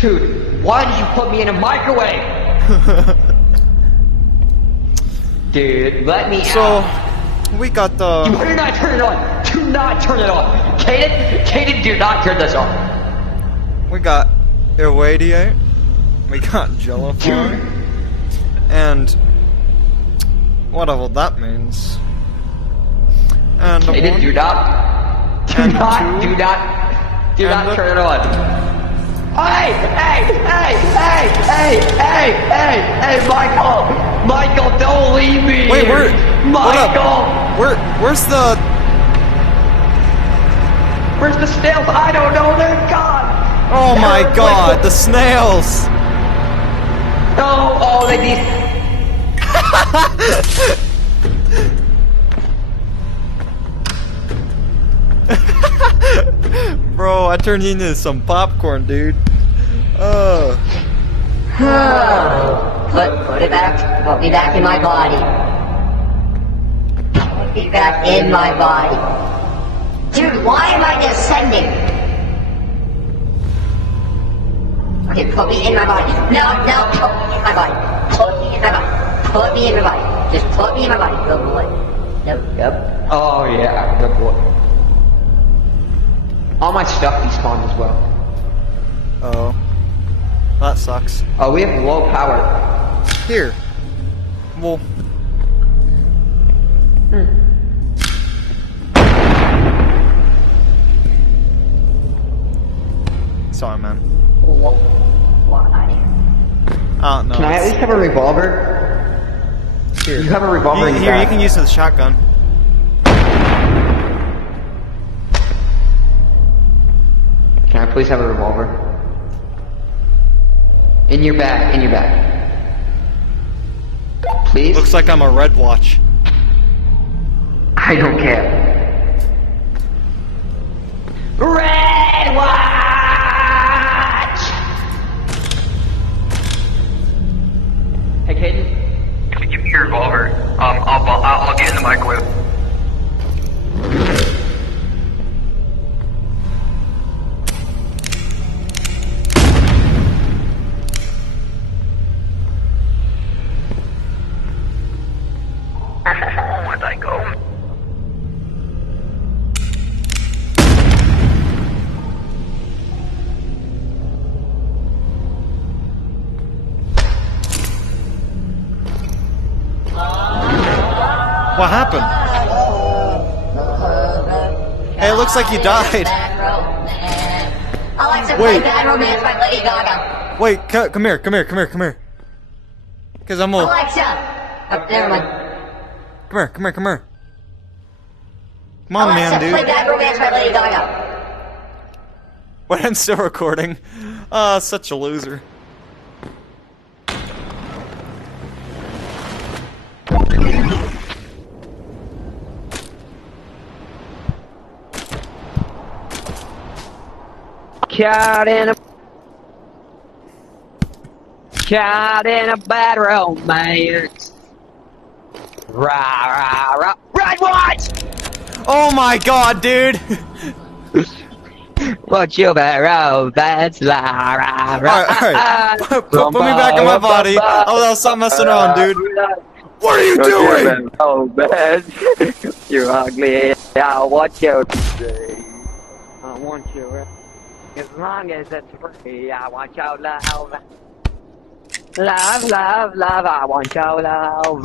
Dude, why did you put me in a microwave? Dude, let me So, out. we got the... You better not turn it on. Do not turn it on. Kaden, do not turn this on. We got irradiate. We got Jellify. And... whatever that means. And Kaden, do not turn it on. Hey, Michael, don't leave me. Wait, here. Michael, where's the snails? I don't know. They're gone. Oh my god, the snails! Oh, they need. Bro, I turned into some popcorn, dude. Put it back. Put me back in my body. Put me back in my body. Dude, why am I descending? Okay, put me in my body. No, put me in my body. Put me in my body. Put me in my body. Just put me in my body. Good boy. Yep. Oh yeah, good boy. All my stuff despawned as well. Oh. That sucks. Oh, we have low power. Here. Well. Sorry, man. Why? I don't know. Can I at least have a revolver? Here. You have a revolver in your Here, you bag. can use the shotgun. Can I please have a revolver? In your bag, Please? Looks like I'm a red watch. I don't care. Red Watch! Hey, Caden. Give me your revolver. I'll get in the microwave. Where'd I go? What happened? Hey, it looks like you died. Alexa, Wait. play Bad Romance by Lady Gaga. Wait, come here. Cause I'm a... Alexa! Oh, never mind. Come here. Come on, Alexa, man, play dude. Bad Romance by Lady Gaga. Wait, I'm still recording. Such a loser. Caught in a bad romance. Rah. Red Watch! Oh my god, dude! What you romance? Alright. Put me back in my body. I'll stop messing around, dude. What are you doing? Oh man, you're ugly. I want you to stay. I want you. As long as it's free, I want your love. Love, I want your love.